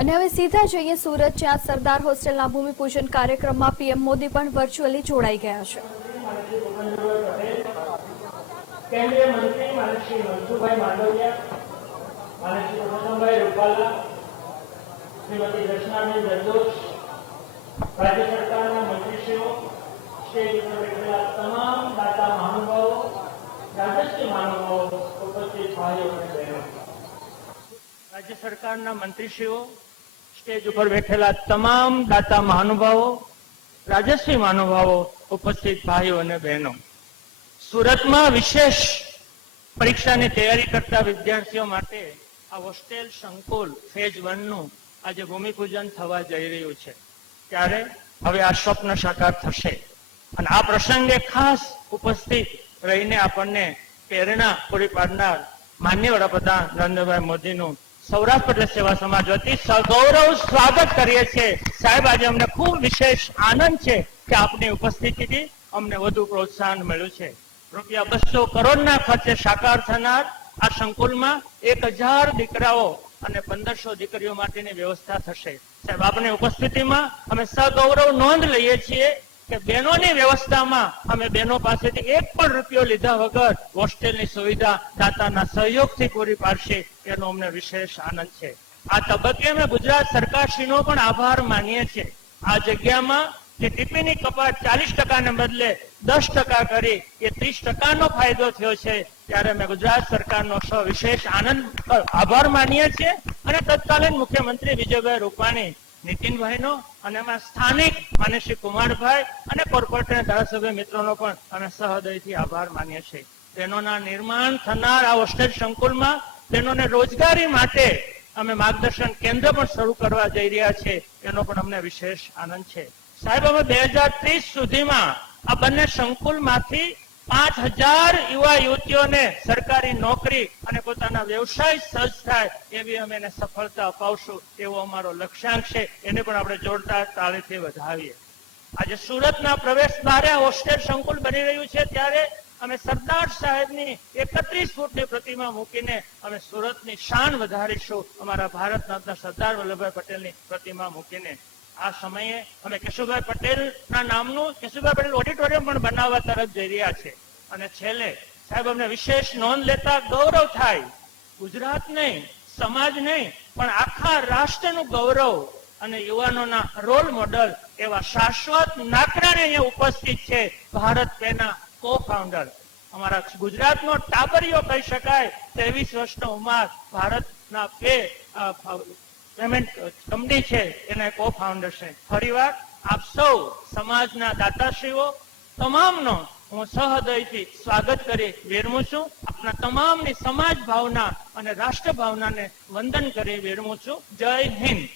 અને હવે સીધા જઈએ સુરત, જ્યાં સરદાર હોસ્ટેલના ભૂમિપૂજન કાર્યક્રમમાં પીએમ મોદી પણ વર્ચ્યુઅલી જોડાઈ ગયા છે. કેન્દ્રીય મંત્રી માનનીય શ્રી મનસુખભાઈ માંડવિયા, માનનીય શ્રી પરસોત્તમભાઈ રૂપાલા, શ્રીમતી દર્શનાબેન જરદોશ, રાજ્ય સરકારના મંત્રીશ્રીઓ, સ્ટેજ ઉપર બેઠેલા તમામ દાતા મહાનુભાવો, રાજકીય મહાનુભાવો, ઉપસ્થિત ભાઈઓ અને બહેનો, રાજ્ય સરકારના મંત્રીશ્રીઓ, સ્ટેજ ઉપર બેઠેલા તમામ દાતા મહાનુભાવો, રાજકીય મહાનુભાવો, ઉપસ્થિત ભાઈઓ અને બહેનો, સુરતમાં વિશેષ પરીક્ષાની તૈયારી કરતા વિદ્યાર્થીઓ માટે આ હોસ્ટેલ સંકુલ ફેઝ 1 નું આજે ભૂમિપૂજન થવા જઈ રહ્યું છે. ત્યારે હવે આ સ્વપ્ન સાકાર થશે અને આ પ્રસંગે ખાસ ઉપસ્થિત રહીને આપણને પ્રેરણા પૂરી પાડનાર માનનીય વડાપ્રધાન નરેન્દ્રભાઈ મોદીનું સૌરાષ્ટ્ર પટેલ સેવા સમાજ વતી સગૌરવ સ્વાગત કરીએ છીએ. સાહેબ, આજે અમને ખૂબ વિશેષ આનંદ છે કે આપની ઉપસ્થિતિથી અમને વધુ પ્રોત્સાહન મળ્યું છે. રૂપિયા 200 કરોડના ખર્ચે સાકાર થનાર આ સંકુલમાં 1000 દીકરાઓ અને 1500 દીકરીઓ માટેની વ્યવસ્થા થશે. સાહેબ, આપની ઉપસ્થિતિમાં અમે સગૌરવ નોંધ લઈએ છીએ કે બહેનોની વ્યવસ્થામાં અમે બહેનો પાસેથી 1 પણ રૂપિયો લીધા વગર હોસ્ટેલની સુવિધા દાતાના સહયોગથી પૂરી પાડશે, એનો અમને વિશેષ આનંદ છે. આ તબક્કે અમે ગુજરાત સરકારશ્રીનો પણ આભાર માનીએ છીએ. આ જગ્યામાં જે ટીપીની કપાત 40% બદલે 10% કરી એ 30%નો ફાયદો થયો છે, ત્યારે અમે ગુજરાત સરકારનો સવિશેષ આભાર માનીએ છીએ અને તત્કાલીન મુખ્યમંત્રી વિજયભાઈ રૂપાણી, નીતિનભાઈનો અને એમાં સ્થાનિક માનનીય શ્રી કુમારભાઈ અને કોર્પોરેટર ધારાસભ્ય મિત્રોનો પણ અમે સહૃદયથી આભાર માનીએ છીએ. બહેનોના નિર્માણ થનાર આ હોસ્ટેલ સંકુલમાં બહેનોને રોજગારી માટે અમે માર્ગદર્શન કેન્દ્ર પણ શરૂ કરવા જઈ રહ્યા છીએ, એનો પણ અમને વિશેષ આનંદ છે. સાહેબ, અમે 2030 સુધીમાં આ બંને સંકુલમાંથી 5000 યુવા યુવતીઓને સરકારી નોકરી અને પોતાના વ્યવસાય સજ્જ થાય એવી અમે એને સફળતા અપાવશું, એવો અમારો લક્ષ્યાંક છે. એને પણ આપણે જોરદાર તાળીથી વધાવીએ. આજે સુરતના પ્રવેશ દ્વારે હોસ્ટેલ સંકુલ બની રહ્યું છે, ત્યારે અમે સરદાર સાહેબની 31 ફૂટની પ્રતિમા મૂકીને અમે સુરતની શાન વધારીશું, અમારા ભારત રત્ન સરદાર વલ્લભભાઈ પટેલની પ્રતિમા મૂકીને. આ સમયે અમે કેશુભાઈ પટેલના નામનું કેશુભાઈ પટેલ ઓડિટોરિયમ પણ બનાવવા તરફ જઈ રહ્યા છે. અને છેલ્લે સાહેબ, અમને વિશેષ નોંધ લેતા ગૌરવ થાય, ગુજરાત નહીં, સમાજ નહીં, પણ આખા રાષ્ટ્રનું ગૌરવ અને યુવાનોના રોલ મોડલ એવા શાશ્વત નાકરાણી અહીંયા ઉપસ્થિત છે. ભારત પેના કો ફાઉન્ડર, અમારા ગુજરાતનો ટાબરિયો કહી શકાય. 23 વર્ષનો ઉંમર, ભારતના પેમેન્ટ કંપની છે, એના કો ફાઉન્ડર છે. ફરીવાર આપ સૌ સમાજના દાતાશ્રીઓ તમામનો હું સહૃદયથી સ્વાગત કરી વિરમું છું. આપના તમામની સમાજ ભાવના અને રાષ્ટ્ર ભાવનાને વંદન કરી વિરમું છું. જય હિન્દ.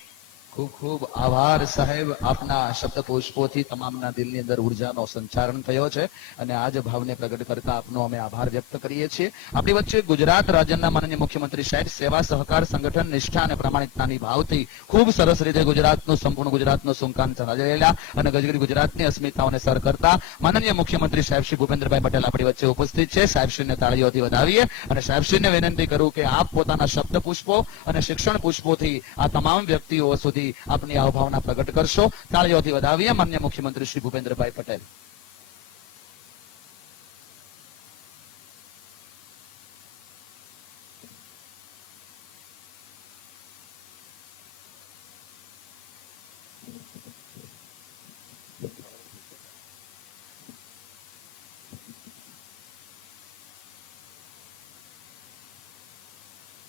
ખૂબ ખૂબ આભાર સાહેબ. આપના શબ્દ પુષ્પોથી તમામના દિલની અંદર ઉર્જાનો સંચારણ થયો છે અને આ જ ભાવને પ્રગટ કરતા આપનો અમે આભાર વ્યક્ત કરીએ છીએ. આપણી વચ્ચે ગુજરાત રાજ્યના માનનીય મુખ્યમંત્રી સાહેબ સેવા સહકાર સંગઠન નિષ્ઠા અને પ્રામાણિકતાની ભાવથી ખૂબ સરસ રીતે ગુજરાતનું સંપૂર્ણ ગુજરાતનું સુકાન ચલાવેલા અને ગજગરી ગુજરાતની અસ્મિતાઓને સર કરતા માનનીય મુખ્યમંત્રી સાહેબ શ્રી ભૂપેન્દ્રભાઈ પટેલ આપણી વચ્ચે ઉપસ્થિત છે. સાહેબશ્રીને તાળીઓથી વધાવીએ અને સાહેબશ્રીને વિનંતી કરું કે આપ પોતાના શબ્દ પુષ્પો અને શિક્ષણ પુષ્પોથી આ તમામ વ્યક્તિઓ સુધી આપની આવભાવના પ્રગટ કરશો. તાળીઓથી વધાવીએ માનનીય મુખ્યમંત્રી શ્રી ભૂપેન્દ્રભાઈ પટેલ.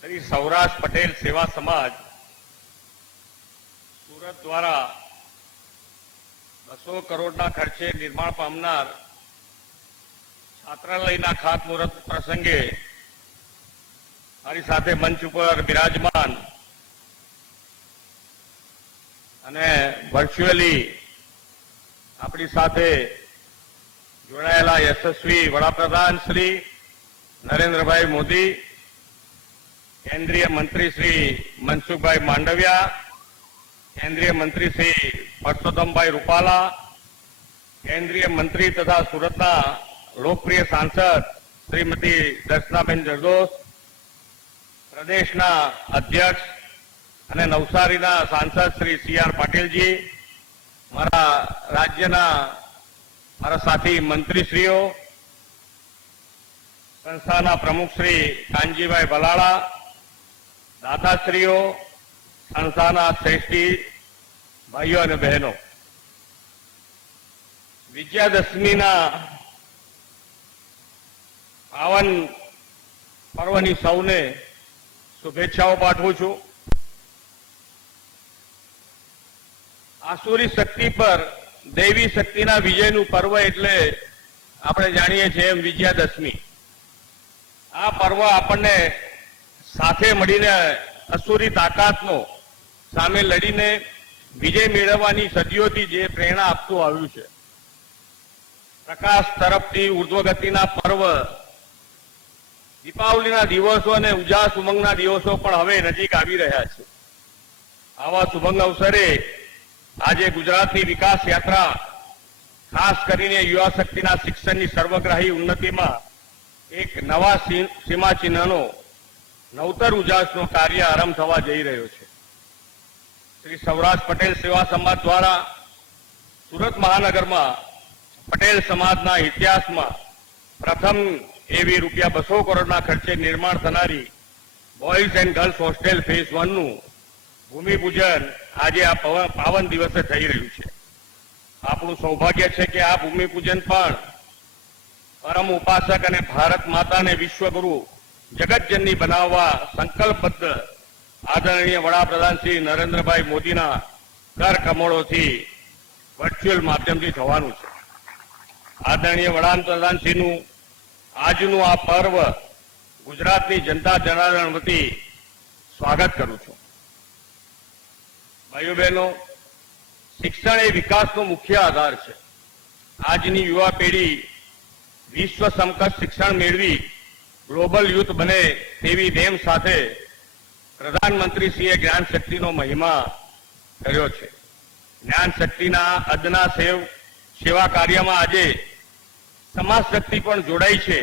શ્રી સૌરાષ્ટ્ર પટેલ સેવા સમાજ સુરત દ્વારા 200 કરોડના ખર્ચે નિર્માણ પામનાર છાત્રાલયના ખાતમુહૂર્ત પ્રસંગે મારી સાથે મંચ ઉપર બિરાજમાન અને વર્ચ્યુઅલી આપણી સાથે જોડાયેલા યશસ્વી વડાપ્રધાન શ્રી નરેન્દ્રભાઈ મોદી, કેન્દ્રીય મંત્રી શ્રી મનસુખભાઈ માંડવિયા, केंद्रीय मंत्री श्री परसोत्तमभाई रूपाला, केंद्रीय मंत्री तथा सूरतना लोकप्रिय सांसद श्रीमती दर्शनाबेन जरदोश, प्रदेशना अध्यक्ष અને નવસારીના સાંસદ શ્રી CR પાટીલજી, મારા રાજ્યના મારા સાથી મંત્રીશ્રીઓ, સંસ્થાના પ્રમુખ શ્રી કાનજીભાઈ ભલાળા, દાતાશ્રીઓ, સંસ્થાના શ્રેષ્ઠી ભાઈઓ અને બહેનો, વિજયાદશમીના પાવન પર્વની સૌને શુભેચ્છાઓ પાઠવું છું. આસુરી શક્તિ પર દૈવી શક્તિના વિજયનું પર્વ એટલે આપણે જાણીએ છીએ એમ વિજયાદશમી. આ પર્વ આપણને સાથે મળીને અસુરી તાકાતનો સામે લડીને વિજય મેળવવાની સદીઓથી જે પ્રેરણા આપતું આવ્યું છે. પ્રકાશ તરફથી ઉર્ધ્વગતિના પર્વ દીપાવલીના દિવસો અને ઉજાસ ઉમંગના દિવસો પણ હવે નજીક આવી રહ્યા છે. આવા શુભંગ અવસરે આજે ગુજરાતની વિકાસ યાત્રા, ખાસ કરીને યુવા શક્તિના શિક્ષણની સર્વગ્રાહી ઉન્નતિમાં એક નવા સીમાચિહ્નનો નવતર ઉજાસનો કાર્ય આરંભ થવા જઈ રહ્યો છે. શ્રી સૌરાષ્ટ્ર પટેલ સેવા સમાજ દ્વારા સુરત મહાનગરમાં પટેલ સમાજના ઇતિહાસમાં પ્રથમ એવી ₹200 કરોડના ખર્ચે નિર્માણ થનારી boys and girls hostel phase 1 નું ભૂમિપૂજન આજે આ પાવન દિવસે થઈ રહ્યું છે. આપણું સૌભાગ્ય છે કે આ ભૂમિપૂજન પણ પરમ ઉપાસક અને ભારત માતાને વિશ્વગુરુ જગતજનની બનાવવા સંકલ્પબદ્ધ આદરણીય વડાપ્રધાન શ્રી નરેન્દ્રભાઈ મોદીના કર કમળોથી વર્ચ્યુઅલ માધ્યમથી થવાનું છે. આદરણીય વડાપ્રધાનશ્રીનું આજનું આ પર્વ ગુજરાતની જનતા જનાર્દન વતી સ્વાગત કરું છું. ભાઈઓ બહેનો, શિક્ષણ એ વિકાસનો મુખ્ય આધાર છે. આજની યુવા પેઢી વિશ્વ સમકક્ષ શિક્ષણ મેળવી ગ્લોબલ યુથ બને તેવી નેમ સાથે પ્રધાનમંત્રીશ્રીએ જ્ઞાન શક્તિનો મહિમા કર્યો છે. જ્ઞાન શક્તિના અદના સેવા કાર્યમાં આજે સમાજ શક્તિ પણ જોડાઈ છે.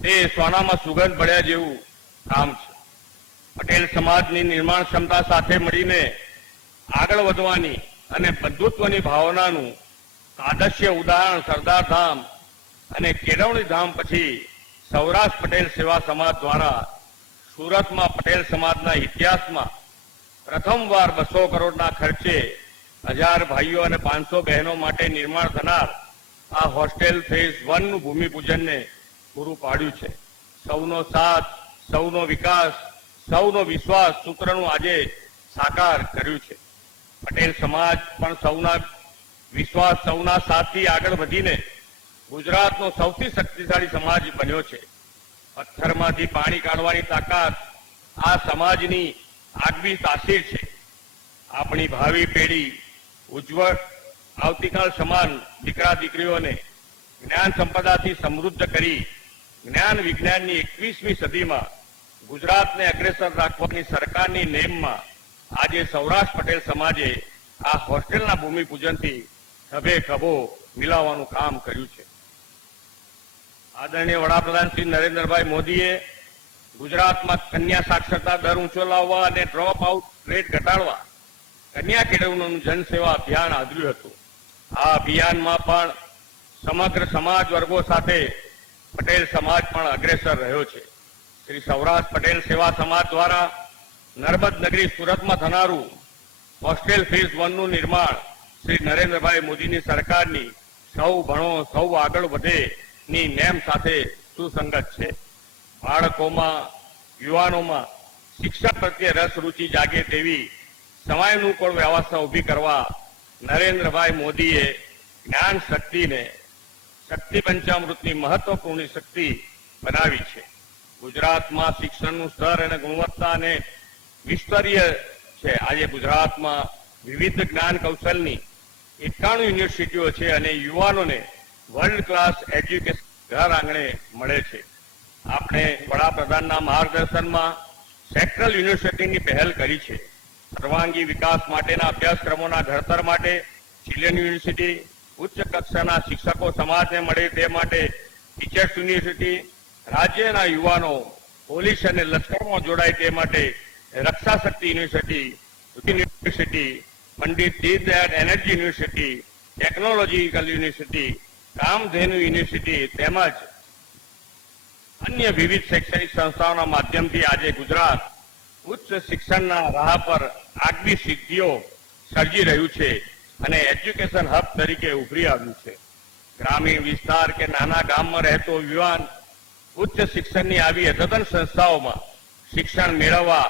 તે સોનામાં સુગંધ ભળ્યા જેવું કામ છે. પટેલ સમાજની નિર્માણ ક્ષમતા સાથે મળીને આગળ વધવાની અને બંધુત્વની ભાવનાનું આદર્શ્ય ઉદાહરણ સરદાર ધામ અને કેળવણી ધામ પછી સૌરાષ્ટ્ર પટેલ સેવા સમાજ દ્વારા સુરતમાં પટેલ સમાજના ઇતિહાસમાં પ્રથમવાર 200 કરોડના ખર્ચે 1000 ભાઈઓ અને 500 બહેનો માટે નિર્માણ થનાર આ હોસ્ટેલ ફેઝ 1 નું ભૂમિપૂજનને પૂરું પાડ્યું છે. સૌનો સાથ, સૌનો વિકાસ, સૌનો વિશ્વાસ સૂત્રનું આજે સાકાર કર્યું છે. પટેલ સમાજ પણ સૌના વિશ્વાસ, સૌના સાથથી આગળ વધીને ગુજરાતનો સૌથી શક્તિશાળી સમાજ બન્યો છે. પથ્થરમાંથી પાણી કાઢવાની તાકાત આ સમાજની આગવી તાસીર છે. આપણી ભાવિ પેઢી ઉજ્જવળ આવતીકાલ સમાન દીકરા દીકરીઓને જ્ઞાન સંપદાથી સમૃદ્ધ કરી જ્ઞાન વિજ્ઞાનની 21મી સદીમાં ગુજરાતને અગ્રેસર રાખવાની સરકારની નેમમાં આજે સૌરાષ્ટ્ર પટેલ સમાજે આ હોસ્ટેલના ભૂમિપૂજનથી ખભે ખભો મિલાવવાનું કામ કર્યું છે. આદરણીય વડાપ્રધાન શ્રી નરેન્દ્રભાઈ મોદીએ ગુજરાતમાં કન્યા સાક્ષરતા દર ઊંચો લાવવા અને ડ્રોપ આઉટ રેટ ઘટાડવા કન્યા કેળવણીનું જનસેવા અભિયાન આદર્યું હતું. આ અભિયાનમાં પણ સમગ્ર સમાજ વર્ગો સાથે પટેલ સમાજ પણ અગ્રેસર રહ્યો છે. શ્રી સૌરાષ્ટ્ર પટેલ સેવા સમાજ દ્વારા નર્મદ નગરી સુરતમાં થનારું હોસ્ટેલ ફેઝ 1 નું નિર્માણ શ્રી નરેન્દ્રભાઈ મોદીની સરકારની સૌ ભણો સૌ આગળ વધે ની નેમ સાથે સુસંગત છે. બાળકોમાં, યુવાનોમાં શિક્ષણ પ્રત્યે રસ રૂચિ જાગે તેવી સમયાનુકૂળ વ્યવસ્થા ઊભી કરવા નરેન્દ્રભાઈ મોદીએ જ્ઞાન શક્તિને શક્તિ પંચામૃતની મહત્વપૂર્ણ શક્તિ બનાવી છે. ગુજરાતમાં શિક્ષણનું સ્તર અને ગુણવત્તા અને વિસ્તરીય છે. આજે ગુજરાતમાં વિવિધ જ્ઞાન કૌશલની 91 યુનિવર્સિટીઓ છે અને યુવાનોને વર્લ્ડ ક્લાસ એજ્યુકેશન ઘર આંગણે મળે છે. આપણે વડાપ્રધાનના માર્ગદર્શનમાં સેક્ટરલ યુનિવર્સિટીની પહેલ કરી છે. સર્વાંગી વિકાસ માટેના અભ્યાસક્રમોના ઘડતર માટે ચિલ્ડ્રન યુનિવર્સિટી, ઉચ્ચ કક્ષાના શિક્ષકો સમાજને મળે તે માટે ટીચર્સ યુનિવર્સિટી, રાજ્યના યુવાનો પોલીસ અને લશ્કરમાં જોડાય તે માટે Raksha Shakti university, Pandit Deendayal energy university, technological university, Kamdhenu university તેમજ અન્ય વિવિધ શૈક્ષણિક સંસ્થાઓના માધ્યમથી આજે ગુજરાત ઉચ્ચ શિક્ષણના રાહ પર આગવી સિદ્ધિઓ સર્જી રહ્યું છે અને એજ્યુકેશન હબ તરીકે ઉભરી આવ્યું છે. ગ્રામીણ વિસ્તાર કે નાના ગામમાં રહેતો યુવાન ઉચ્ચ શિક્ષણની આવી અદ્યતન સંસ્થાઓમાં શિક્ષણ મેળવવા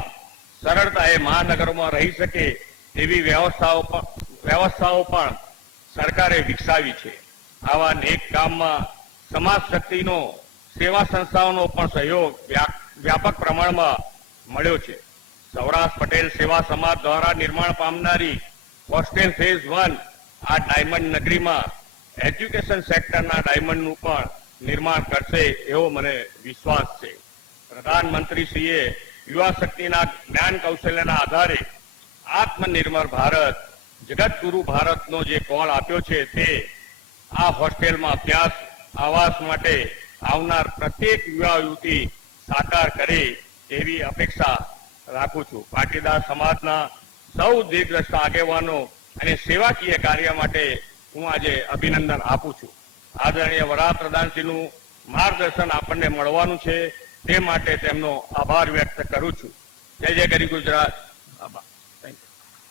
સરળતાએ મહાનગરોમાં રહી શકે તેવી વ્યવસ્થાઓ પણ સરકારે વિકસાવી છે. આવા નેક કામમાં સમાજ શક્તિનો સેવા સંસ્થાઓનો પણ સહયોગ વ્યાપક પ્રમાણમાં મળ્યો છે. સૌરાષ્ટ્ર પટેલ સેવા સમાજ દ્વારા નિર્માણ પામનારી હોસ્ટેલ ફેઝ 1 આ ડાયમંડ નગરીમાં એજ્યુકેશન સેક્ટરના ડાયમંડનું પણ નિર્માણ કરશે એવો મને વિશ્વાસ છે. પ્રધાનમંત્રીશ્રીએ યુવા શક્તિના જ્ઞાન કૌશલ્યના આધારે આત્મનિર્ભર ભારત, જગતગુરુ ભારતનો જે કોલ આપ્યો છે તે આ હોસ્ટેલમાં અભ્યાસ આવાસ માટે આવનાર પ્રત્યેક યુવા યુવતી સાકાર કરે તેવી અપેક્ષા રાખું છું. પાટીદાર સમાજના સૌ દીર્ઘદ્રષ્ટા આગેવાનો અને સેવાકીય કાર્ય માટે હું આજે અભિનંદન આપું છું. આદરણીય વડાપ્રધાનશ્રીનું માર્ગદર્શન આપણને મળવાનું છે તે માટે તેમનો આભાર વ્યક્ત કરું છું. જય જય ગરી ગુજરાત.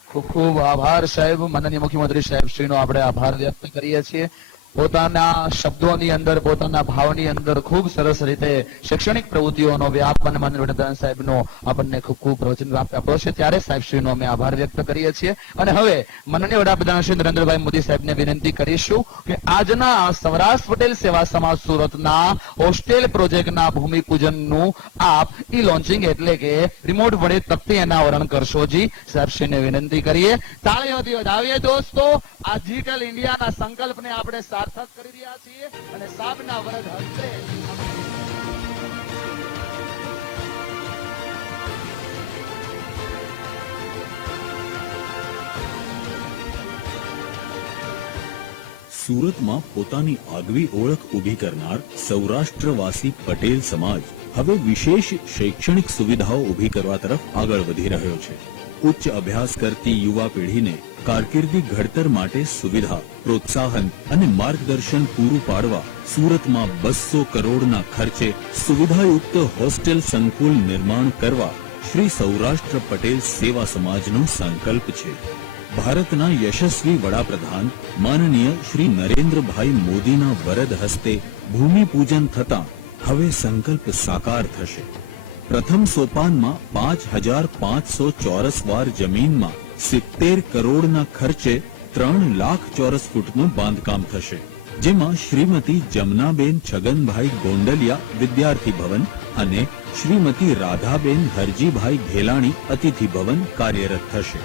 ખૂબ ખૂબ આભાર સાહેબ. માનનીય મુખ્યમંત્રી સાહેબ શ્રીનો આપણે આભાર વ્યક્ત કરીએ છીએ. પોતાના શબ્દોની અંદર, પોતાના ભાવની અંદર ખૂબ સરસ રીતે શૈક્ષણિક પ્રવૃત્તિઓનો વ્યાપ અને માનનીય વડાપ્રધાન સાહેબનો આપણને ખૂબ ખૂબ પ્રવચન આપ્યો છે ત્યારે સાહેબ શ્રીનો અમે આભાર વ્યક્ત કરીએ છીએ. અને હવે માનનીય વડાપ્રધાન શ્રી નરેન્દ્રભાઈ મોદી સાહેબને વિનંતી કરીશું કે આજના સૌરાષ્ટ્ર પટેલ સેવા સમાજ સુરતના હોસ્ટેલ પ્રોજેક્ટના ભૂમિપૂજનનું આપ ઈ લોન્ચિંગ એટલે કે રિમોટ વડે તકતી અનાવરણ કરશો. જી સાહેબ શ્રીને વિનંતી કરીએ. તાળીઓથી વધાવીએ દોસ્તો. આ ડિજિટલ ઇન્ડિયાના સંકલ્પને આપણે સાર્થક કરી રહ્યા છીએ અને સાબના વરદ હસ્તે સુરતમાં પોતાની આગવી ઓળખ ઊભી કરનાર સૌરાષ્ટ્રવાસી પટેલ સમાજ હવે વિશેષ શૈક્ષણિક સુવિધાઓ ઊભી કરવા તરફ આગળ વધી રહ્યો છે. ઉચ્ચ અભ્યાસ કરતી યુવા પેઢીને કારકિર્દી ઘડતર માટે સુવિધા, પ્રોત્સાહન અને માર્ગદર્શન પૂરું પાડવા સુરતમાં 200 કરોડના ખર્ચે સુવિધાયુક્ત હોસ્ટેલ સંકુલ નિર્માણ કરવા શ્રી સૌરાષ્ટ્ર પટેલ સેવા સમાજનો સંકલ્પ છે. ભારતના યશસ્વી વડાપ્રધાન માનનીય શ્રી નરેન્દ્રભાઈ મોદીના વરદ હસ્તે ભૂમિપૂજન થતાં હવે સંકલ્પ સાકાર થશે. પ્રથમ સોપાનમાં 5500 ચોરસ વાર જમીનમાં 70 કરોડના ખર્ચે 3 લાખ ચોરસ ફૂટનું બાંધકામ થશે, જેમાં શ્રીમતી જમનાબેન છગનભાઈ ગોંડલિયા વિદ્યાર્થી ભવન અને શ્રીમતી રાધાબેન હરજીભાઈ ઘેલાણી અતિથિ ભવન કાર્યરત થશે.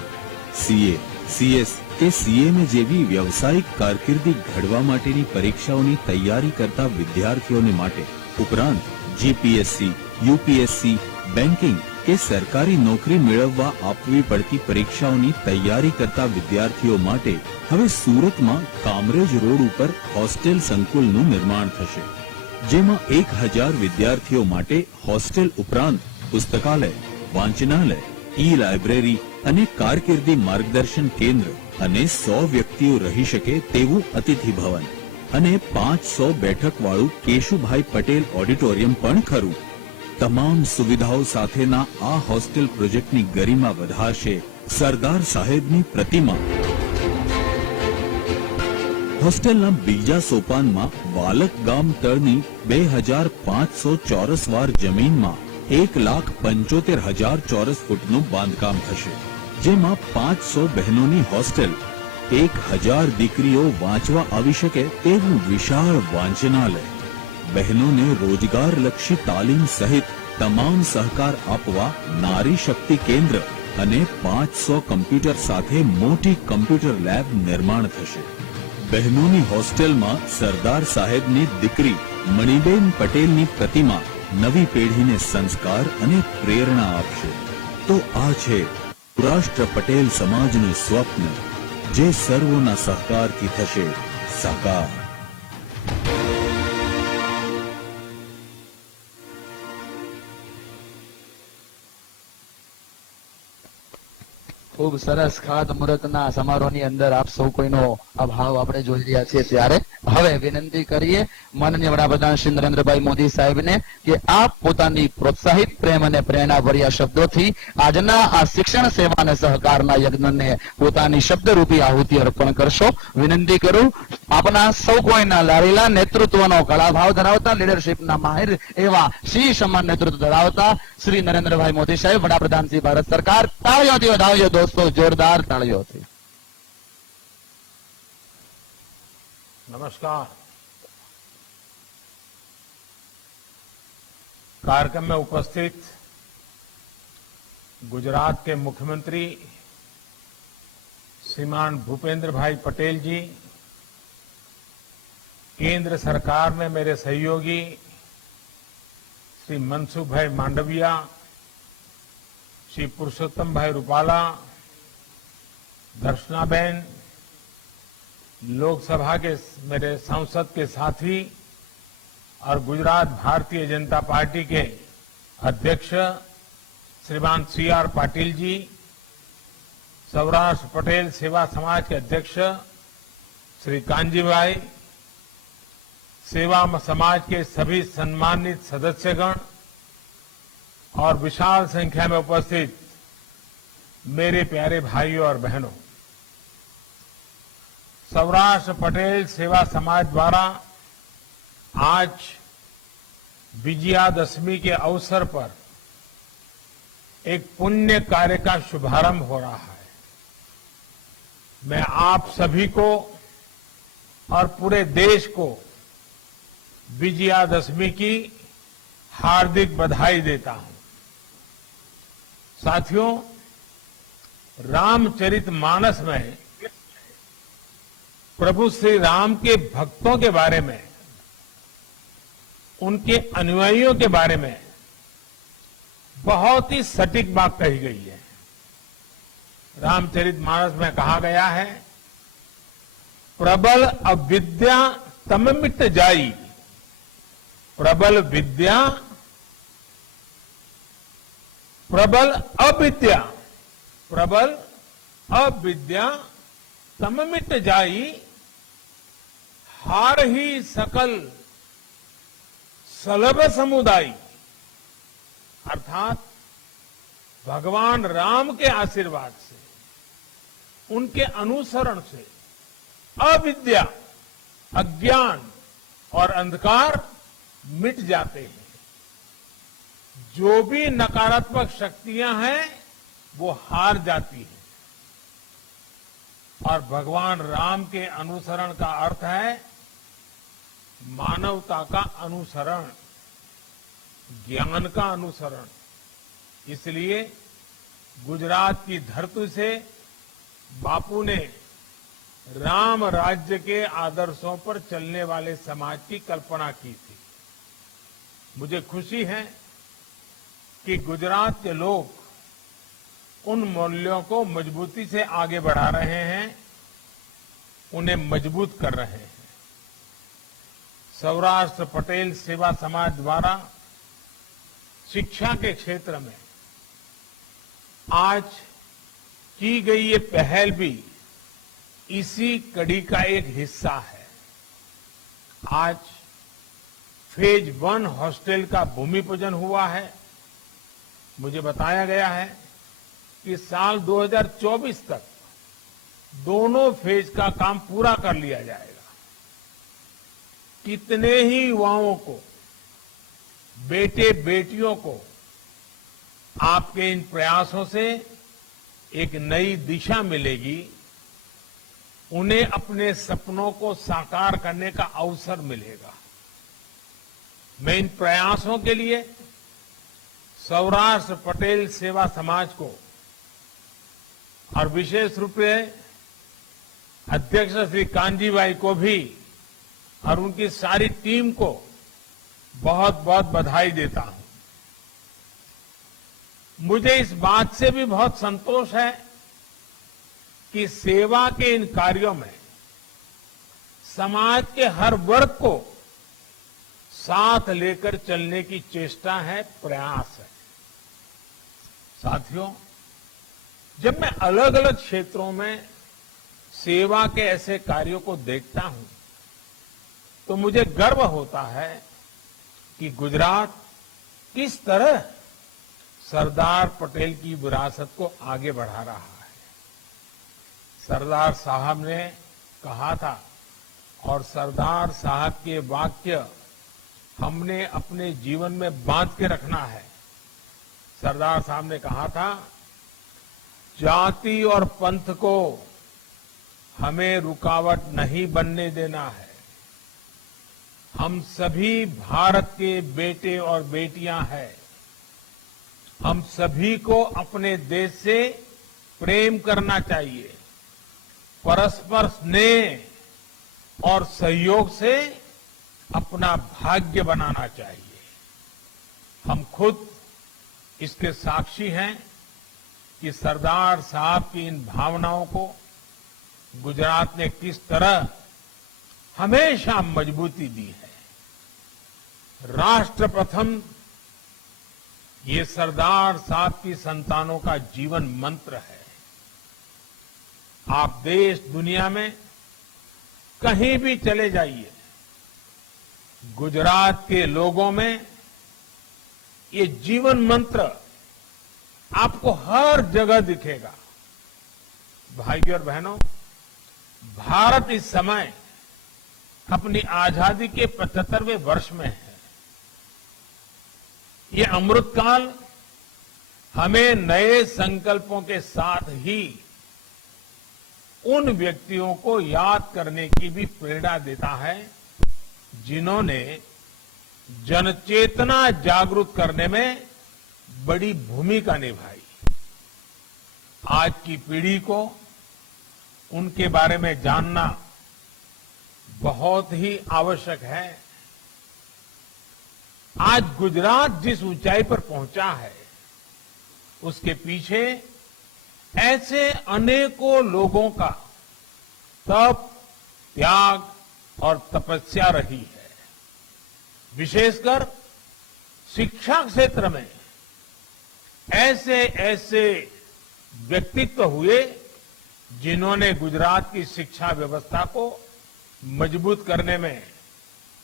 સીએ, સીએસ કે સીએમએ જેવી વ્યવસાયિક કારકિર્દી ઘડવા માટેની પરીક્ષાઓની તૈયારી કરતા વિદ્યાર્થીઓને માટે ઉપરાંત જીપીએસસી, યુપીએસસી, બેન્કિંગ કે સરકારી નોકરી મેળવવા આપવી પડતી પરીક્ષાઓની તૈયારી કરતા વિદ્યાર્થીઓ માટે હવે સુરતમાં કામરેજ રોડ ઉપર હોસ્ટેલ સંકુલનું નિર્માણ થશે, જેમાં 1000 વિદ્યાર્થીઓ માટે હોસ્ટેલ ઉપરાંત પુસ્તકાલય, વાંચનાલય, ઈ લાઇબ્રેરી અને કારકિર્દી માર્ગદર્શન કેન્દ્ર અને 100 વ્યક્તિઓ રહી શકે તેવું અતિથિ ભવન અને 500 બેઠકવાળું કેશુભાઈ પટેલ ઓડિટોરિયમ પણ ખરું. તમામ સુવિધાઓ સાથેના આ હોસ્ટેલ પ્રોજેક્ટની ગરિમા વધારશે સરદાર સાહેબની પ્રતિમા. હોસ્ટેલના બીજા સોપાનમાં વાલક ગામ તળની 2500 ચોરસ વાર જમીનમાં 1,75,000 ચોરસ ફૂટનું બાંધકામ થશે, જેમાં 500 બહેનોની હોસ્ટેલ, 1000 દીકરીઓ વાંચવા આવી શકે તેવું વિશાળ વાંચનાલય, બહેનોને રોજગારલક્ષી તાલીમ સહિત તમામ સહકાર આપવા નારી શક્તિ કેન્દ્ર અને 500 કમ્પ્યુટર સાથે મોટી કમ્પ્યુટર લેબ નિર્માણ થશે. બહેનોની હોસ્ટેલમાં સરદાર સાહેબની દીકરી મણિબેન પટેલની પ્રતિમા નવી પેઢીને સંસ્કાર અને પ્રેરણા આપશે. તો આ છે સૌરાષ્ટ્ર પટેલ સમાજનું સ્વપ્ન, જે સર્વોના સહકારથી થશે સાકાર. ખૂબ સરસ ખાતમુહૂર્તના સમારોહની અંદર આપ સૌ કોઈનો અભાવ આપણે જોઈ રહ્યા છીએ ત્યારે હવે વિનંતી કરીએ માનનીય વડાપ્રધાન શ્રી નરેન્દ્રભાઈ મોદી સાહેબને કે આપ પોતાની પ્રોત્સાહિત પ્રેમ અને પ્રેરણાભર્યા શબ્દોથી આજના આ શિક્ષણ સેવા અને સહકારના યજ્ઞને પોતાની શબ્દરૂપી આહુતિ અર્પણ કરશો. વિનંતી કરું આપના સૌ કોઈના લાડીલા નેતૃત્વનો કળાભાવ ધરાવતા લીડરશીપના માહિર એવા શ્રી સમાન નેતૃત્વ ધરાવતા શ્રી નરેન્દ્રભાઈ મોદી સાહેબ વડાપ્રધાન શ્રી ભારત સરકાર. તાળીઓથી વધાવીએ દોસ્તો, જોરદાર તાળીઓથી. नमस्कार. कार्यक्रम में उपस्थित गुजरात के मुख्यमंत्री श्रीमान भूपेंद्र भाई पटेल जी, केंद्र सरकार में मेरे सहयोगी श्री मनसुख भाई मांडविया, श्री पुरुषोत्तम भाई रूपाला, दर्शनाबेन, लोकसभा के मेरे सांसद के साथी और गुजरात भारतीय जनता पार्टी के अध्यक्ष श्रीमान CR पाटिल जी, सौराष्ट्र पटेल सेवा समाज के अध्यक्ष श्री कांजी भाई, सेवा समाज के सभी सम्मानित सदस्यगण और विशाल संख्या में उपस्थित मेरे प्यारे भाइयों और बहनों, सौराष्ट्र पटेल सेवा समाज द्वारा आज विजयादशमी के अवसर पर एक पुण्य कार्य का शुभारंभ हो रहा है. मैं आप सभी को और पूरे देश को विजयादशमी की हार्दिक बधाई देता हूं. साथियों, रामचरितमानस में प्रभु श्री राम के भक्तों के बारे में, उनके अनुयायियों के बारे में बहुत ही सटीक बात कही गई है. रामचरितमानस में कहा गया है, प्रबल अविद्या तम मिट जाई, प्रबल विद्या, प्रबल अविद्या, प्रबल अविद्या तम मिट जाई, हार ही सकल सलभ समुदाय. अर्थात भगवान राम के आशीर्वाद से, उनके अनुसरण से अविद्या, अज्ञान और अंधकार मिट जाते हैं. जो भी नकारात्मक शक्तियां हैं वो हार जाती हैं. और भगवान राम के अनुसरण का अर्थ है मानवता का अनुसरण, ज्ञान का अनुसरण. इसलिए गुजरात की धरती से बापू ने राम राज्य के आदर्शों पर चलने वाले समाज की कल्पना की थी. मुझे खुशी है कि गुजरात के लोग उन मूल्यों को मजबूती से आगे बढ़ा रहे हैं, उन्हें मजबूत कर रहे हैं. सौराष्ट्र पटेल सेवा समाज द्वारा शिक्षा के क्षेत्र में आज की गई ये पहल भी इसी कड़ी का एक हिस्सा है. आज फेज 1 हॉस्टल का भूमि पूजन हुआ है. मुझे बताया गया है कि साल 2024 तक दोनों फेज का काम पूरा कर लिया जाएगा. कितने ही युवाओं को, बेटे बेटियों को आपके इन प्रयासों से एक नई दिशा मिलेगी, उन्हें अपने सपनों को साकार करने का अवसर मिलेगा. मैं इन प्रयासों के लिए सौराष्ट्र पटेल सेवा समाज को और विशेष रूप से अध्यक्ष श्री कांजी भाई को भी और उनकी सारी टीम को बहुत बहुत बधाई देता हूं. मुझे इस बात से भी बहुत संतोष है कि सेवा के इन कार्यों में समाज के हर वर्ग को साथ लेकर चलने की चेष्टा है, प्रयास है. साथियों, जब मैं अलग अलग क्षेत्रों में सेवा के ऐसे कार्यों को देखता हूं तो मुझे गर्व होता है कि गुजरात किस तरह सरदार पटेल की विरासत को आगे बढ़ा रहा है। सरदार साहब ने कहा था और सरदार साहब के वाक्य हमने अपने जीवन में बांध के रखना है। सरदार साहब ने कहा था, जाति और पंथ को हमें रुकावट नहीं बनने देना है। हम सभी भारत के बेटे और बेटियां हैं। हम सभी को अपने देश से प्रेम करना चाहिए। परस्पर स्नेह और सहयोग से अपना भाग्य बनाना चाहिए। हम खुद इसके साक्षी हैं कि सरदार साहब की इन भावनाओं को गुजरात ने किस तरह हमेशा मजबूती दी है। राष्ट्र प्रथम ये सरदार साहब की संतानों का जीवन मंत्र है। आप देश दुनिया में कहीं भी चले जाइए, गुजरात के लोगों में ये जीवन मंत्र आपको हर जगह दिखेगा। भाइयों और बहनों, भारत इस समय अपनी आजादी के 75वें वर्ष में है। ये अमृतकाल हमें नए संकल्पों के साथ ही उन व्यक्तियों को याद करने की भी प्रेरणा देता है जिन्होंने जनचेतना जागरूक करने में बड़ी भूमिका निभाई। आज की पीढ़ी को उनके बारे में जानना बहुत ही आवश्यक है। आज गुजरात जिस ऊंचाई पर पहुंचा है उसके पीछे ऐसे अनेकों लोगों का तप, त्याग और तपस्या रही है। विशेषकर शिक्षा क्षेत्र में ऐसे ऐसे व्यक्तित्व हुए जिन्होंने गुजरात की शिक्षा व्यवस्था को मजबूत करने में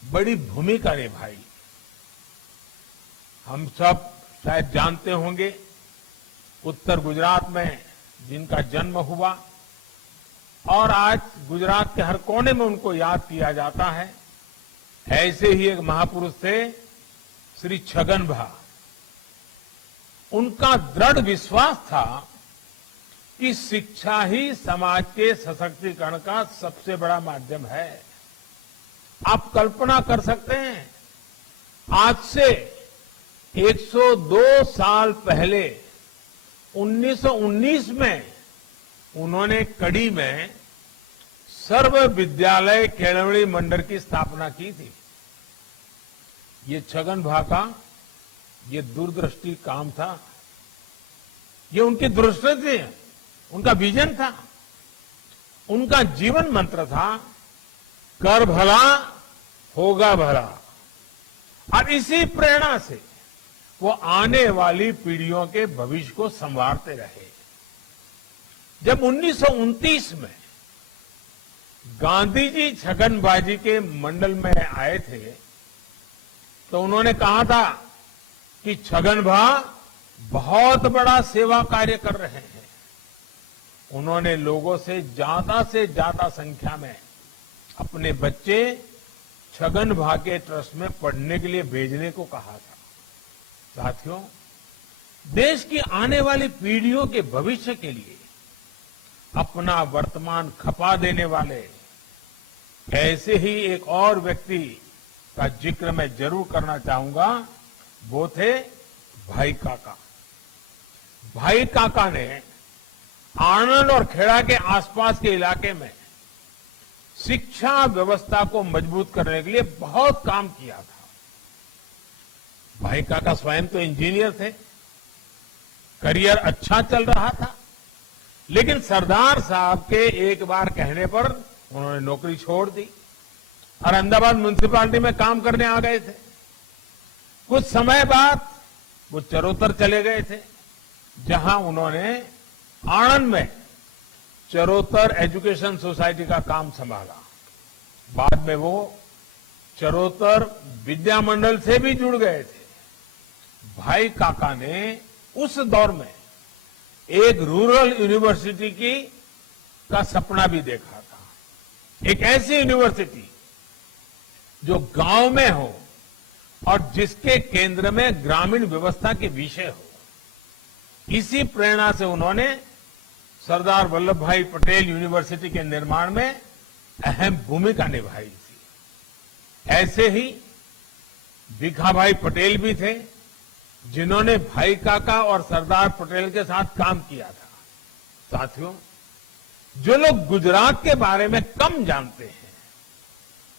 बड़ी भूमिका निभाई। हम सब शायद जानते होंगे, उत्तर गुजरात में जिनका जन्म हुआ और आज गुजरात के हर कोने में उनको याद किया जाता है, ऐसे ही एक महापुरुष थे श्री छगन भा। उनका दृढ़ विश्वास था कि शिक्षा ही समाज के सशक्तिकरण का सबसे बड़ा माध्यम है। आप कल्पना कर सकते हैं, आज से 102 साल पहले 1919 में उन्होंने कड़ी में सर्व विद्यालय केळवणी मंडल की स्थापना की थी। ये छगन भा का ये दूरदृष्टि काम था, ये उनकी दृष्टि थी, उनका विजन था, उनका जीवन मंत्र था, कर भला होगा भला। और इसी प्रेरणा से वो आने वाली पीढ़ियों के भविष्य को संवारते रहे। जब 1929 में गांधी जी छगनभाजी के मंडल में आए थे तो उन्होंने कहा था कि छगन भा बहुत बड़ा सेवा कार्य कर रहे हैं। उन्होंने लोगों से ज्यादा संख्या में अपने बच्चे छगन भा के ट्रस्ट में पढ़ने के लिए भेजने को कहा था। साथियों, देश की आने वाली पीढ़ियों के भविष्य के लिए अपना वर्तमान खपा देने वाले ऐसे ही एक और व्यक्ति का जिक्र मैं जरूर करना चाहूंगा। वो थे भाई काका। भाई काका ने आणंद और खेड़ा के आसपास के इलाके में शिक्षा व्यवस्था को मजबूत करने के लिए बहुत काम किया था। भाई काका स्वयं तो इंजीनियर थे, करियर अच्छा चल रहा था, लेकिन सरदार साहब के एक बार कहने पर उन्होंने नौकरी छोड़ दी और अहमदाबाद म्युनिसिपैलिटी में काम करने आ गए थे। कुछ समय बाद वो चरोतर चले गए थे, जहां उन्होंने आणंद में चरोतर एजुकेशन सोसाइटी का काम संभाला। बाद में वो चरोतर विद्या मंडल से भी जुड़ गए थे। भाई काका ने उस दौर में एक रूरल यूनिवर्सिटी का सपना भी देखा था। एक ऐसी यूनिवर्सिटी जो गांव में हो और जिसके केंद्र में ग्रामीण व्यवस्था के विषय हो। इसी प्रेरणा से उन्होंने सरदार वल्लभ भाई पटेल यूनिवर्सिटी के निर्माण में अहम भूमिका निभाई थी। ऐसे ही भिखाभाई पटेल भी थे, जिन्होंने भाई काका और सरदार पटेल के साथ काम किया था। साथियों, जो लोग गुजरात के बारे में कम जानते हैं,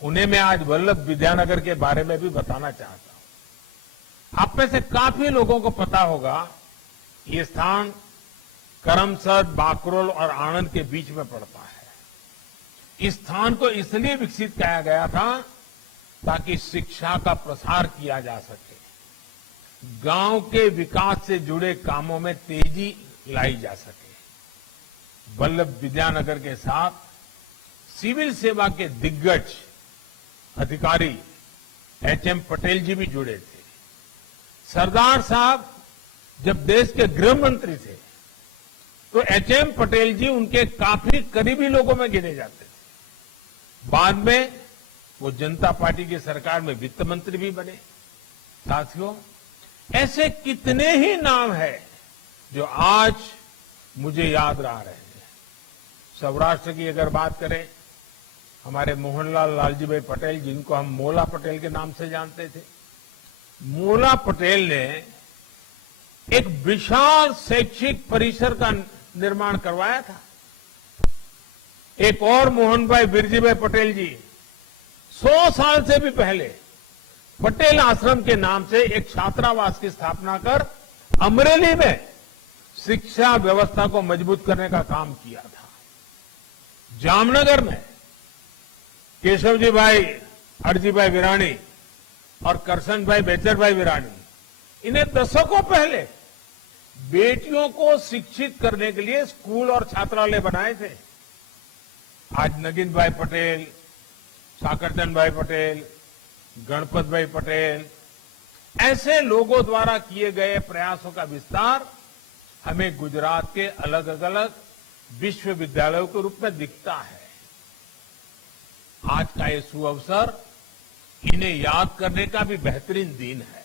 उन्हें मैं आज वल्लभ विद्यानगर के बारे में भी बताना चाहता हूं। आप में से काफी लोगों को पता होगा, ये स्थान करमसद, बाकरोल और आणंद के बीच में पड़ता है। इस स्थान को इसलिए विकसित किया गया था ताकि शिक्षा का प्रसार किया जा सके, गांव के विकास से जुड़े कामों में तेजी लाई जा सके। वल्लभ विद्यानगर के साथ सिविल सेवा के दिग्गज अधिकारी एचएम पटेल जी भी जुड़े थे। सरदार साहब जब देश के गृह मंत्री थे तो एचएम पटेल जी उनके काफी करीबी लोगों में गिने जाते थे। बाद में वो जनता पार्टी की सरकार में वित्त मंत्री भी बने। साथियों, ऐसे कितने ही नाम हैं जो आज मुझे याद रह रहे हैं। सौराष्ट्र की अगर बात करें, हमारे मोहनलाल लालजी भाई पटेल, जिनको हम मोला पटेल के नाम से जानते थे। मोला पटेल ने एक विशाल शैक्षिक परिसर का निर्माण करवाया था। एक और मोहन भाई बिरजी भाई पटेल जी 100 साल से भी पहले पटेल आश्रम के नाम से एक छात्रावास की स्थापना कर अमरेली में शिक्षा व्यवस्था को मजबूत करने का काम किया था। जामनगर में केशवजी भाई अड़जी भाई विराणी और करसन भाई बेचर भाई विराणी, इन्हें दशकों पहले बेटियों को शिक्षित करने के लिए स्कूल और छात्रालय बनाए थे। आज नगिन भाई पटेल, साकरचंद भाई पटेल, गणपत भाई पटेल, ऐसे लोगों द्वारा किए गए प्रयासों का विस्तार हमें गुजरात के अलग अलग विश्वविद्यालयों के रूप में दिखता है। आज का ये सुअवसर इन्हें याद करने का भी बेहतरीन दिन है।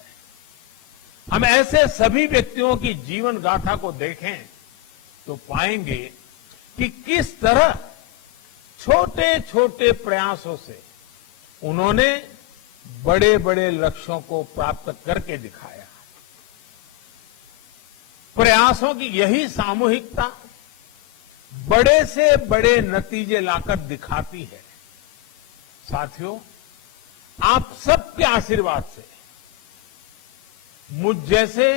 हम ऐसे सभी व्यक्तियों की जीवन गाथा को देखें तो पाएंगे कि किस तरह छोटे छोटे प्रयासों से उन्होंने बड़े बड़े लक्ष्यों को प्राप्त करके दिखाया। प्रयासों की यही सामूहिकता बड़े से बड़े नतीजे लाकर दिखाती है। साथियों, आप सबके आशीर्वाद से मुझ जैसे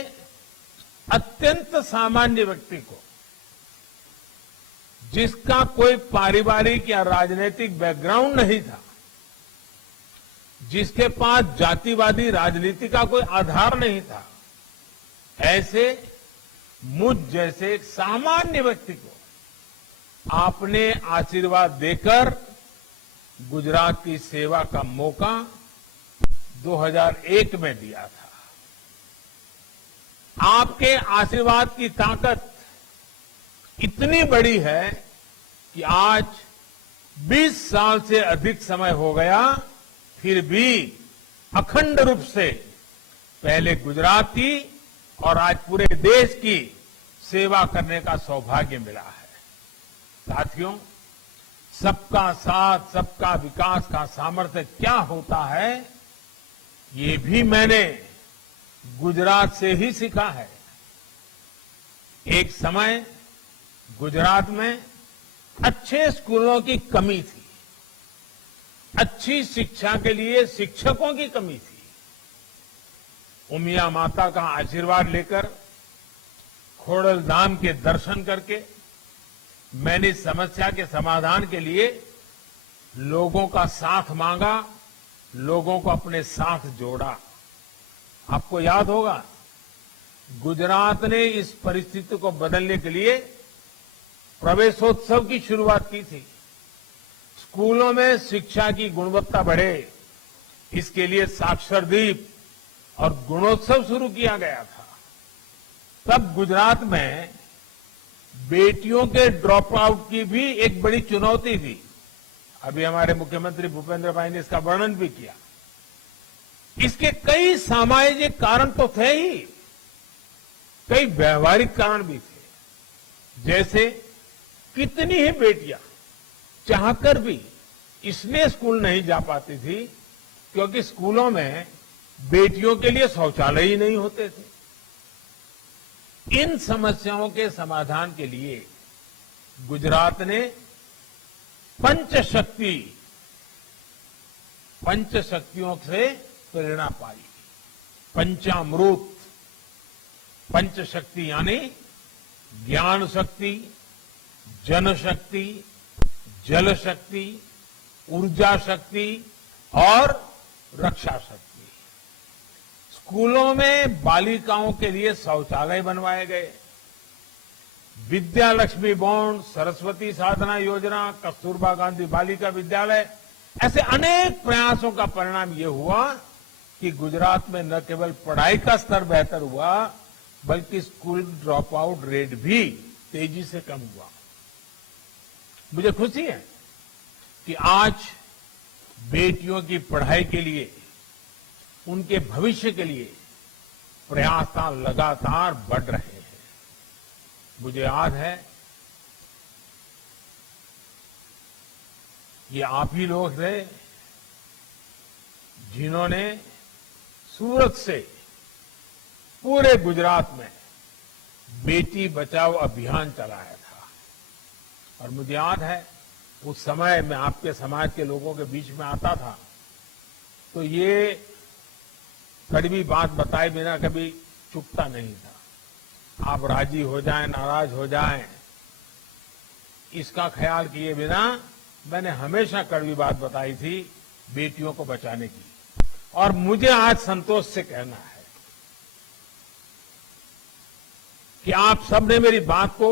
अत्यंत सामान्य व्यक्ति को, जिसका कोई पारिवारिक या राजनीतिक बैकग्राउंड नहीं था, जिसके पास जातिवादी राजनीति का कोई आधार नहीं था, ऐसे मुझ जैसे एक सामान्य व्यक्ति को आपने आशीर्वाद देकर गुजरात की सेवा का मौका 2001 में दिया था। आपके आशीर्वाद की ताकत इतनी बड़ी है कि आज 20 साल से अधिक समय हो गया, फिर भी अखंड रूप से पहले गुजरात की और आज पूरे देश की सेवा करने का सौभाग्य मिला है। साथियों, सबका साथ, सबका विकास का सामर्थ्य क्या होता है, ये भी मैंने गुजरात से ही सीखा है। एक समय गुजरात में अच्छे स्कूलों की कमी थी, अच्छी शिक्षा के लिए शिक्षकों की कमी थी। उमिया माता का आशीर्वाद लेकर, खोड़ल धाम के दर्शन करके मैंने समस्या के समाधान के लिए लोगों का साथ मांगा, लोगों को अपने साथ जोड़ा। आपको याद होगा, गुजरात ने इस परिस्थिति को बदलने के लिए प्रवेशोत्सव की शुरुआत की थी। स्कूलों में शिक्षा की गुणवत्ता बढ़े, इसके लिए साक्षरदीप और गुणोत्सव शुरू किया गया था। तब गुजरात में बेटियों के ड्रॉप आउट की भी एक बड़ी चुनौती थी। अभी हमारे मुख्यमंत्री भूपेंद्र भाई ने इसका वर्णन भी किया। इसके कई सामाजिक कारण तो थे ही, कई व्यवहारिक कारण भी थे। जैसे कितनी ही बेटियां चाहकर भी इसलिए स्कूल नहीं जा पाती थी क्योंकि स्कूलों में बेटियों के लिए शौचालय ही नहीं होते थे। इन समस्याओं के समाधान के लिए गुजरात ने पंचशक्तियों से प्रेरणा पाई। पंचामृत, पंचशक्ति यानी ज्ञान शक्ति, जन शक्ति, जल शक्ति, ऊर्जा शक्ति और रक्षा शक्ति। स्कूलों में बालिकाओं के लिए शौचालय बनवाए गए। विद्या लक्ष्मी बॉन्ड, सरस्वती साधना योजना, कस्तूरबा गांधी बालिका विद्यालय, ऐसे अनेक प्रयासों का परिणाम ये हुआ कि गुजरात में न केवल पढ़ाई का स्तर बेहतर हुआ बल्कि स्कूल ड्रॉप आउट रेट भी तेजी से कम हुआ। मुझे खुशी है कि आज बेटियों की पढ़ाई के लिए, उनके भविष्य के लिए प्रयास लगातार बढ़ रहे हैं। मुझे याद है ये आप ही लोग थे जिन्होंने सूरत से पूरे गुजरात में बेटी बचाओ अभियान चलाया था। और मुझे याद है उस समय मैं आपके समाज के लोगों के बीच में आता था तो ये कड़वी बात बताए बिना कभी चुकता नहीं था। आप राजी हो जाएं, नाराज हो जाएं, इसका ख्याल किए बिना मैंने हमेशा कड़वी बात बताई थी बेटियों को बचाने की। और मुझे आज संतोष से कहना है कि आप सबने मेरी बात को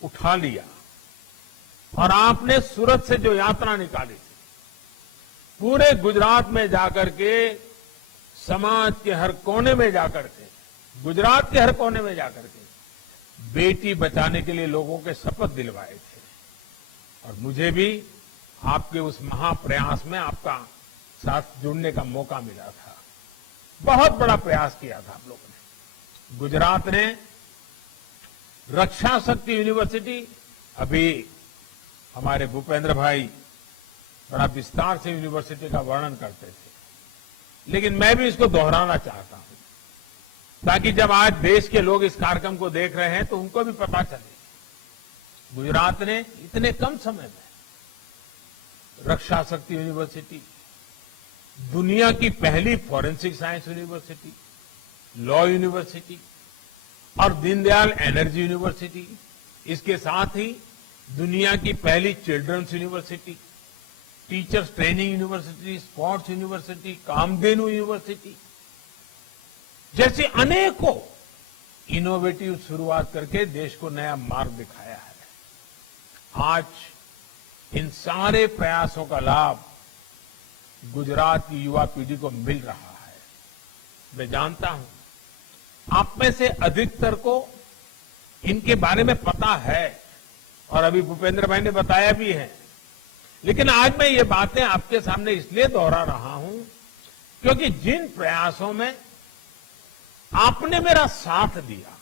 उठा लिया और आपने सूरत से जो यात्रा निकाली थी, पूरे गुजरात में जाकर के, समाज के हर कोने में जाकर के, गुजरात के हर कोने में जाकर के बेटी बचाने के लिए लोगों के शपथ दिलवाए थे। और मुझे भी आपके उस महाप्रयास में आपका साथ जुड़ने का मौका मिला था। बहुत बड़ा प्रयास किया था आप लोगों ने। गुजरात ने रक्षा शक्ति यूनिवर्सिटी, अभी हमारे भूपेंद्र भाई बड़ा विस्तार से यूनिवर्सिटी का वर्णन करते थे, लेकिन मैं भी इसको दोहराना चाहता हूं ताकि जब आज देश के लोग इस कार्यक्रम को देख रहे हैं तो उनको भी पता चले। गुजरात ने इतने कम समय में रक्षा शक्ति यूनिवर्सिटी, दुनिया की पहली forensic science university, law university और दीनदयाल एनर्जी यूनिवर्सिटी, इसके साथ ही दुनिया की पहली children's university, teachers training university, sports university, Kamdhenu university जैसे अनेकों इनोवेटिव शुरुआत करके देश को नया मार्ग दिखाया है। आज इन सारे प्रयासों का लाभ गुजरात की युवा पीढ़ी को मिल रहा है। मैं जानता हूं आप में से अधिकतर को इनके बारे में पता है और अभी भूपेंद्र भाई ने बताया भी है, लेकिन आज मैं ये बातें आपके सामने इसलिए दोहरा रहा हूं क्योंकि जिन प्रयासों में आपने मेरा साथ दिया,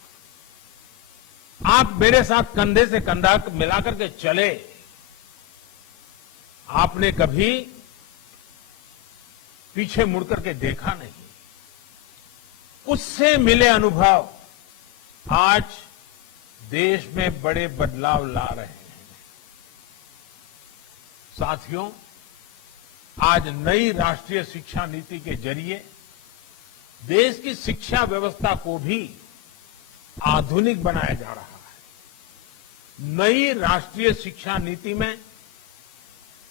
आप मेरे साथ कंधे से कंधा मिलाकर के चले, आपने कभी पीछे मुड़कर के देखा नहीं, उससे मिले अनुभव आज देश में बड़े बदलाव ला रहे हैं। साथियों, आज नई राष्ट्रीय शिक्षा नीति के जरिए देश की शिक्षा व्यवस्था को भी आधुनिक बनाया जा रहा है। नई राष्ट्रीय शिक्षा नीति में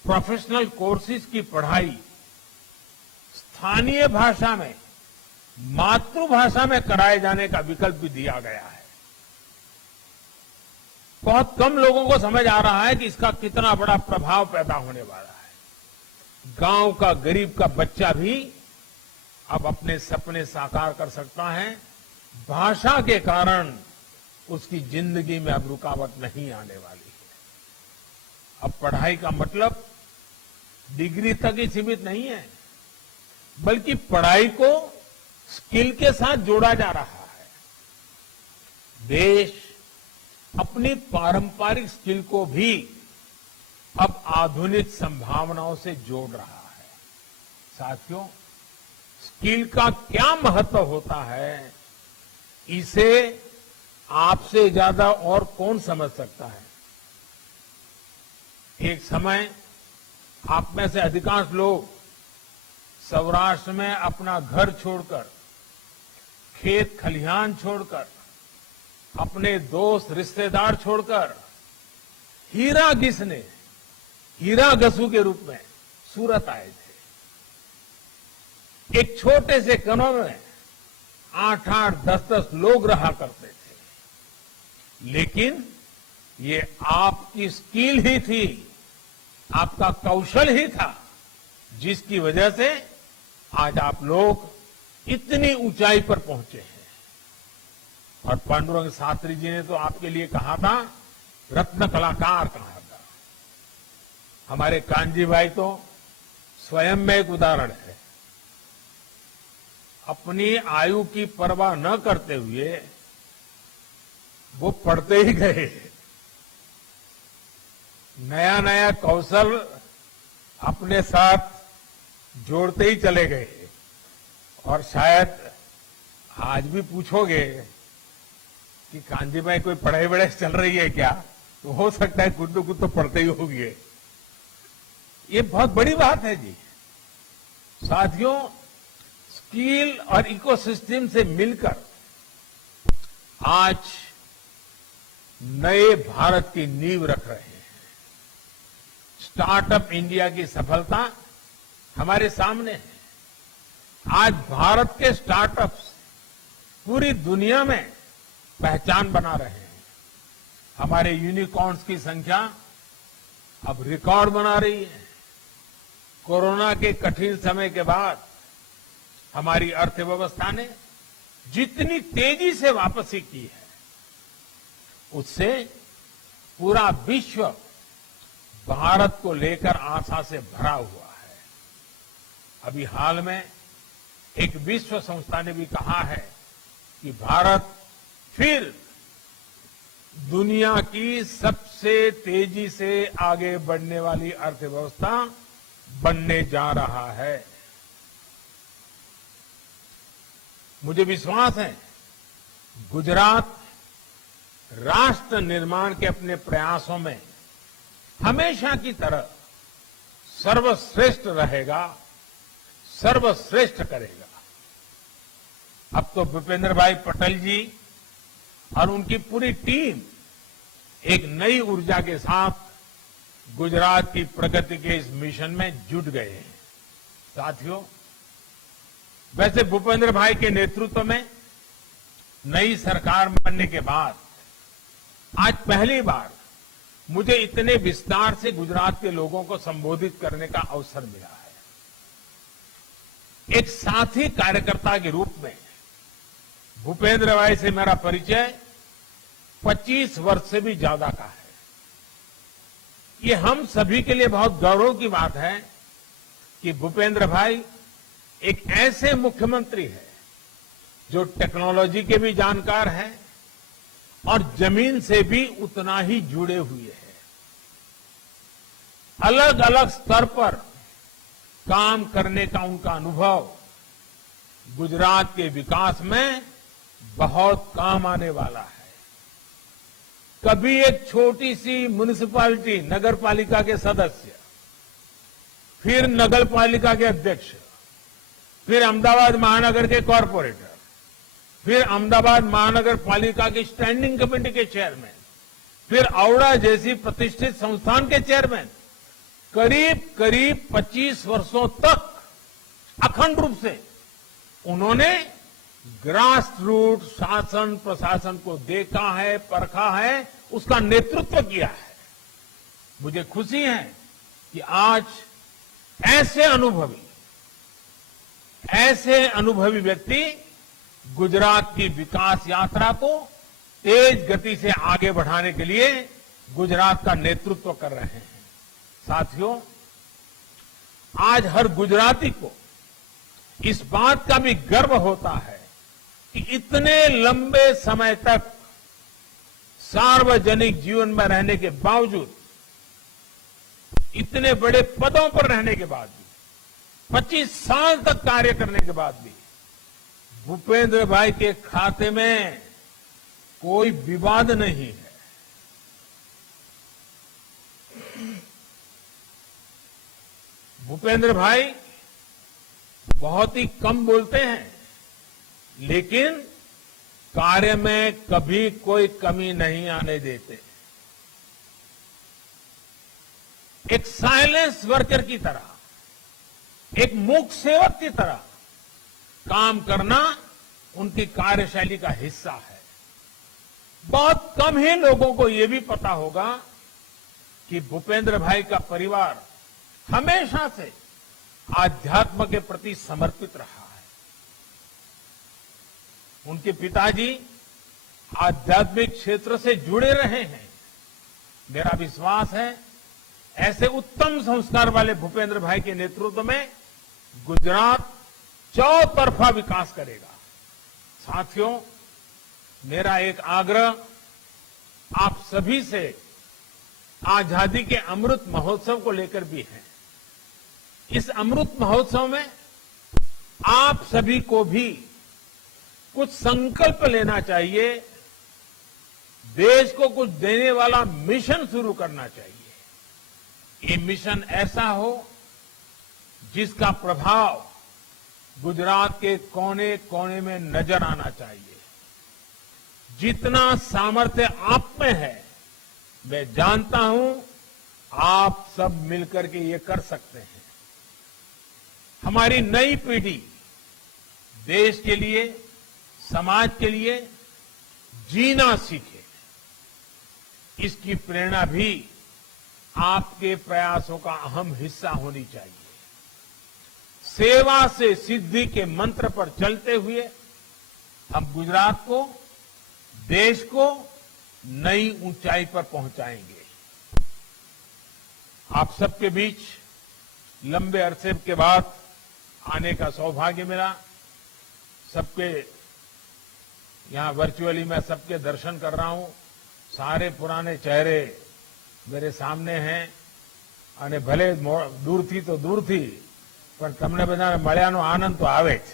प्रोफेशनल कोर्सेज की पढ़ाई स्थानीय भाषा में, मातृभाषा में कराए जाने का विकल्प भी दिया गया है। बहुत कम लोगों को समझ आ रहा है कि इसका कितना बड़ा प्रभाव पैदा होने वाला है। गांव का गरीब का बच्चा भी अब अपने सपने साकार कर सकता है। भाषा के कारण उसकी जिंदगी में अब रुकावट नहीं आने वाली है। अब पढ़ाई का मतलब डिग्री तक ही सीमित नहीं है, बल्कि पढ़ाई को स्किल के साथ जोड़ा जा रहा है। देश अपनी पारंपरिक स्किल को भी अब आधुनिक संभावनाओं से जोड़ रहा है। साथियों, स्किल का क्या महत्व होता है, इसे आपसे ज्यादा और कौन समझ सकता है। एक समय आप में से अधिकांश लोग सौराष्ट्र में अपना घर छोड़कर, खेत खलिहान छोड़कर, अपने दोस्त रिश्तेदार छोड़कर हीरा घिसने, हीरा घसू के रूप में सूरत आए थे। एक छोटे से कमरे में 8-8, 10-10 लोग रहा करते थे, लेकिन ये आपकी स्किल ही थी, आपका कौशल ही था, जिसकी वजह से आज आप लोग इतनी ऊंचाई पर पहुंचे हैं। और पांडुरंग शास्त्री जी ने तो आपके लिए कहा था, रत्न कलाकार कहा था। हमारे कांजी भाई तो स्वयं में एक उदाहरण है। अपनी आयु की परवाह न करते हुए वो पढ़ते ही गए, नया नया कौशल अपने साथ जोड़ते ही चले गए। और शायद आज भी पूछोगे कि कांजी भाई कोई पढ़ाई वढ़ाई चल रही है क्या, तो हो सकता है कुछ तो पढ़ते ही होंगे। ये बहुत बड़ी बात है जी। साथियों, स्किल और इकोसिस्टम से मिलकर आज नए भारत की नींव रख रहे हैं। स्टार्टअप इंडिया की सफलता हमारे सामने है। आज भारत के स्टार्टअप्स पूरी दुनिया में पहचान बना रहे हैं। हमारे यूनिकॉर्न्स की संख्या अब रिकॉर्ड बना रही है। कोरोना के कठिन समय के बाद हमारी अर्थव्यवस्था ने जितनी तेजी से वापसी की है, उससे पूरा विश्व भारत को लेकर आशा से भरा हुआ है। अभी हाल में एक विश्व संस्था ने भी कहा है कि भारत फिर दुनिया की सबसे तेजी से आगे बढ़ने वाली अर्थव्यवस्था बनने जा रहा है। मुझे विश्वास है, गुजरात राष्ट्र निर्माण के अपने प्रयासों में हमेशा की तरह सर्वश्रेष्ठ रहेगा, सर्वश्रेष्ठ करेगा। अब तो भूपेंद्र भाई पटेल जी और उनकी पूरी टीम एक नई ऊर्जा के साथ गुजरात की प्रगति के इस मिशन में जुट गए हैं। साथियों, वैसे भूपेंद्र भाई के नेतृत्व में नई सरकार बनने के बाद आज पहली बार मुझे इतने विस्तार से गुजरात के लोगों को संबोधित करने का अवसर मिला है। एक साथी कार्यकर्ता के रूप में भूपेंद्र भाई से मेरा परिचय 25 वर्ष से भी ज्यादा का है। ये हम सभी के लिए बहुत गौरव की बात है कि भूपेंद्र भाई एक ऐसे मुख्यमंत्री है जो टेक्नोलॉजी के भी जानकार हैं और जमीन से भी उतना ही जुड़े हुए हैं। अलग अलग स्तर पर काम करने का उनका अनुभव गुजरात के विकास में बहुत काम आने वाला है। कभी एक छोटी सी म्युनिसिपैलिटी नगर पालिका के सदस्य, फिर नगर पालिका के अध्यक्ष, फिर अहमदाबाद महानगर के कॉरपोरेटर, फिर अहमदाबाद महानगर पालिका की स्टैंडिंग कमेटी के चेयरमैन, फिर औड़ा जैसी प्रतिष्ठित संस्थान के चेयरमैन, करीब करीब 25 वर्षों तक अखंड रूप से उन्होंने ग्रास रूट शासन प्रशासन को देखा है, परखा है, उसका नेतृत्व किया है। मुझे खुशी है कि आज ऐसे अनुभवी व्यक्ति गुजरात की विकास यात्रा को तेज गति से आगे बढ़ाने के लिए गुजरात का नेतृत्व कर रहे हैं। साथियों, आज हर गुजराती को इस बात का भी गर्व होता है कि इतने लंबे समय तक सार्वजनिक जीवन में रहने के बावजूद, इतने बड़े पदों पर रहने के बाद भी, 25 साल तक कार्य करने के बाद भी भूपेंद्र भाई के खाते में कोई विवाद नहीं है। भूपेंद्र भाई बहुत ही कम बोलते हैं, लेकिन कार्य में कभी कोई कमी नहीं आने देते। एक साइलेंस वर्कर की तरह, एक मूक सेवक की तरह काम करना उनकी कार्यशैली का हिस्सा है। बहुत कम ही लोगों को यह भी पता होगा कि भूपेंद्र भाई का परिवार हमेशा से आध्यात्म के प्रति समर्पित रहा है। उनके पिताजी आध्यात्मिक क्षेत्र से जुड़े रहे हैं। मेरा विश्वास है ऐसे उत्तम संस्कार वाले भूपेंद्र भाई के नेतृत्व में गुजरात चौतरफा विकास करेगा। साथियों, मेरा एक आग्रह आप सभी से आजादी के अमृत महोत्सव को लेकर भी है। इस अमृत महोत्सव में आप सभी को भी कुछ संकल्प लेना चाहिए, देश को कुछ देने वाला मिशन शुरू करना चाहिए। ये मिशन ऐसा हो जिसका प्रभाव गुजरात के कोने कोने में नजर आना चाहिए। जितना सामर्थ्य आप में है, मैं जानता हूं आप सब मिलकर के ये कर सकते हैं। हमारी नई पीढ़ी देश के लिए, समाज के लिए जीना सीखे, इसकी प्रेरणा भी आपके प्रयासों का अहम हिस्सा होनी चाहिए। सेवा से सिद्धि के मंत्र पर चलते हुए हम गुजरात को, देश को नई ऊंचाई पर पहुंचाएंगे। आप सबके बीच लंबे अरसे के बाद आने का सौभाग्य मिला। सबके यहां वर्चुअली मैं सबके दर्शन कर रहा हूं। सारे पुराने चेहरे मेरे सामने हैं અને ભલે દૂરથી તો દૂરથી પણ તમને બધાને મળ્યાનો આનંદ તો આવે જ।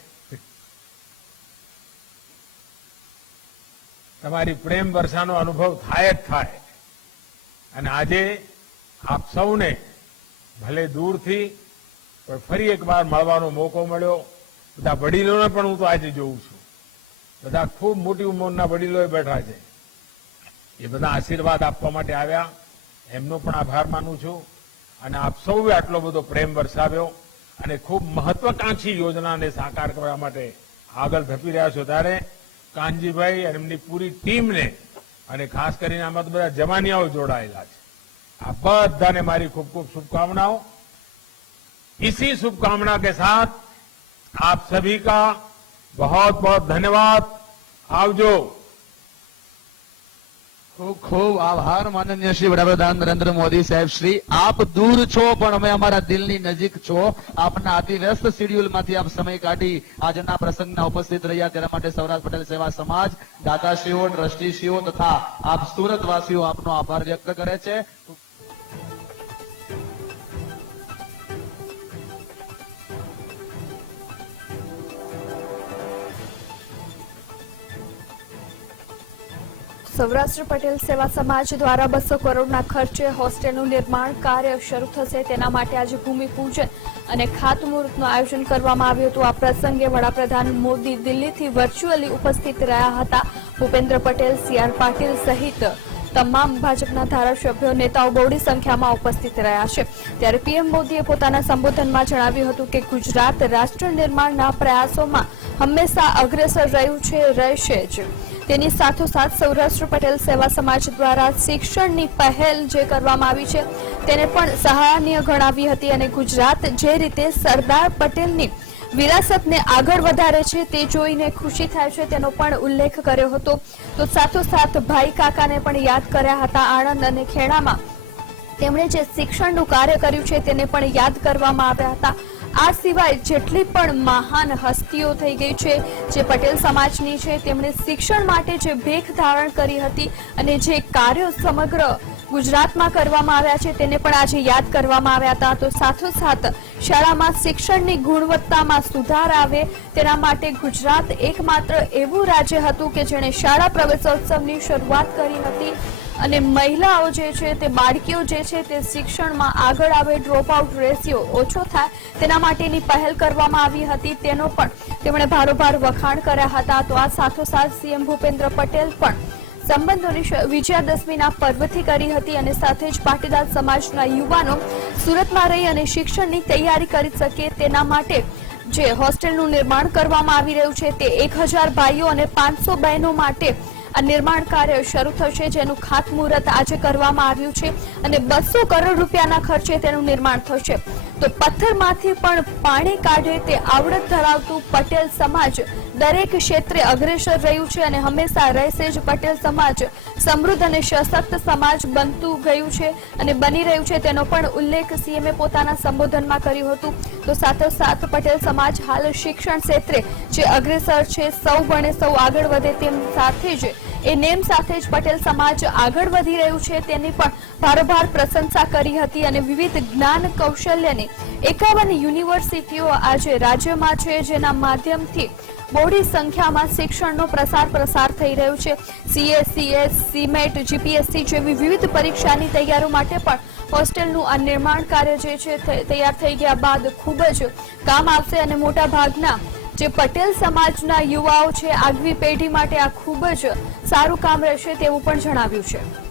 તમારી પ્રેમ વર્ષાનો અનુભવ થાય જ થાય। અને આજે આપ સૌને ભલે દૂરથી પણ ફરી એકવાર મળવાનો મોકો મળ્યો। બધા વડીલોને પણ હું તો આજે જોઉં છું। બધા ખૂબ મોટી ઉંમરના વડીલોએ બેઠા છે। એ બધા આશીર્વાદ આપવા માટે આવ્યા। એમનો પણ આભાર માનું છું। અને આપ સૌએ આટલો બધો પ્રેમ વરસાવ્યો અને ખૂબ મહત્વાકાંક્ષી યોજનાને સાકાર કરવા માટે આગળ ધપી રહ્યા છો, ત્યારે કાનજીભાઈ અને એમની પૂરી ટીમને અને ખાસ કરીને આમાં તો બધા જવાનિયાઓ જોડાયેલા છે, આ બધાને મારી ખૂબ ખૂબ શુભકામનાઓ। इसी शुभकामना के साथ आप सभी का बहुत बहुत धन्यवाद। आवजो। ખૂબ ખૂબ આભાર માનનીય શ્રી વડાપ્રધાન નરેન્દ્ર મોદી સાહેબ શ્રી। આપ દૂર છો પણ અમે અમારા દિલની નજીક છો। આપના અતિ વ્યસ્ત શેડ્યુલમાંથી આપ સમય કાઢી આજના પ્રસંગના ઉપસ્થિત રહ્યા, તેના માટે સૌરાષ્ટ્ર પટેલ સેવા સમાજ, દાતાશ્રીઓ, ટ્રસ્ટીશ્રીઓ તથા આપ સુરતવાસીઓ આપનો આભાર વ્યક્ત કરે છે। સૌરાષ્ટ્ર પટેલ સેવા સમાજ દ્વારા 200 કરોડના ખર્ચે હોસ્ટેલનું નિર્માણ કાર્ય શરૂ થશે, તેના માટે આજે ભૂમિપૂજન અને ખાતમુહૂર્તનું આયોજન કરવામાં આવ્યું હતું। આ પ્રસંગે વડાપ્રધાન મોદી દિલ્હીથી વર્ચ્યુઅલી ઉપસ્થિત રહ્યા હતા। ભૂપેન્દ્ર પટેલ, CR પાટીલ સહિત તમામ ભાજપના ધારાસભ્યો, નેતાઓ બહોળી સંખ્યામાં ઉપસ્થિત રહ્યા છે। ત્યારે પીએમ મોદીએ પોતાના સંબોધનમાં જણાવ્યું હતું કે ગુજરાત રાષ્ટ્ર નિર્માણના પ્રયાસોમાં હંમેશા અગ્રેસર રહ્યું છે, રહેશે જ। તેની સાથોસાથ સૌરાષ્ટ્ર પટેલ સેવા સમાજ દ્વારા શિક્ષણની પહેલ જે કરવામાં આવી છે તેને પણ સરાહનીય ગણાવી હતી અને ગુજરાત જે રીતે સરદાર પટેલની વિરાસતને આગળ વધારે છે તે જોઈને ખુશી થાય છે તેનો પણ ઉલ્લેખ કર્યો હતો. તો સાથોસાથ ભાઈ કાકાને પણ યાદ કર્યા હતા. આણંદ અને ખેડામાં તેમણે જે શિક્ષણનું કાર્ય કર્યું છે તેને પણ યાદ કરવામાં આવ્યા હતા. આ સિવાય જેટલી પણ મહાન હસ્તીઓ થઈ ગઈ છે જે પટેલ સમાજની છે તેમણે શિક્ષણ માટે જે ભેખ ધારણ કરી હતી અને જે કાર્યો સમગ્ર ગુજરાતમાં કરવામાં આવ્યા છે તેને પણ આજે યાદ કરવામાં આવ્યા હતા. તો સાથોસાથ શાળામાં શિક્ષણની ગુણવત્તામાં સુધાર આવે તેના માટે ગુજરાત એકમાત્ર એવું રાજ્ય હતું કે જેણે શાળા પ્રવેશોત્સવની શરૂઆત કરી હતી અને મહિલાઓ જે છે તે બાળકીઓ જે છે તે શિક્ષણમાં આગળ આવે, ડ્રોપ આઉટ રેશિયો ઓછો થાય તેના માટેની પહેલ કરવામાં આવી હતી. તેનો પણ તેમણે ભારોભાર વખાણ કર્યા હતા. તો આ સાથોસાથ સીએમ ભૂપેન્દ્ર પટેલ પણ સંબંધોની વિજયાદશમીના પર્વથી કરી હતી અને સાથે જ પાટીદાર સમાજના યુવાનો સુરતમાં રહી અને શિક્ષણની તૈયારી કરી શકે તેના માટે જે હોસ્ટેલનું નિર્માણ કરવામાં આવી રહ્યું છે તે 1000 ભાઈઓ અને 500 બહેનો માટે આ નિર્માણ કાર્ય શરૂ થશે, જેનું ખાતમુહૂર્ત આજે કરવામાં આવ્યું છે અને 200 કરોડ રૂપિયાના ખર્ચે તેનું નિર્માણ થશે. તો પથ્થરમાંથી પણ પાણી કાઢે તે આવડત ધરાવતું પટેલ સમાજ દરેક ક્ષેત્રે અગ્રેસર રહ્યું છે અને હંમેશા રહેશે જ. પટેલ સમાજ સમૃદ્ધ અને સશક્ત સમાજ બનતું ગયું છે અને બની રહ્યું છે તેનો પણ ઉલ્લેખ સીએમએ પોતાના સંબોધનમાં કર્યું હતું. તો સાથોસાથ પટેલ સમાજ હાલ શિક્ષણ ક્ષેત્રે જે અગ્રેસર છે, સૌ ભણે સૌ આગળ વધે તેમ સાથે જ એ નેમ સાથે જ પટેલ સમાજ આગળ વધી રહ્યું છે તેની પણ ભારોભાર પ્રશંસા કરી હતી અને વિવિધ જ્ઞાન કૌશલ્યની 51 યુનિવર્સિટીઓ આજે રાજ્યમાં છે જેના માધ્યમથી બહોળી સંખ્યામાં શિક્ષણનો પ્રસાર થઈ રહ્યો છે. સીએ, સીએસ, સીમેટ, જીપીએસસી જેવી વિવિધ પરીક્ષાની તૈયારીઓ માટે પણ હોસ્ટેલનું આ નિર્માણ કાર્ય જે છે તૈયાર થઈ ગયા બાદ ખૂબ જ કામ આવશે અને મોટા ભાગના જે પટેલ સમાજના યુવાઓ છે આગવી પેઢી માટે આ ખૂબ જ સારું કામ રહેશે તેવું પણ જણાવ્યું છે.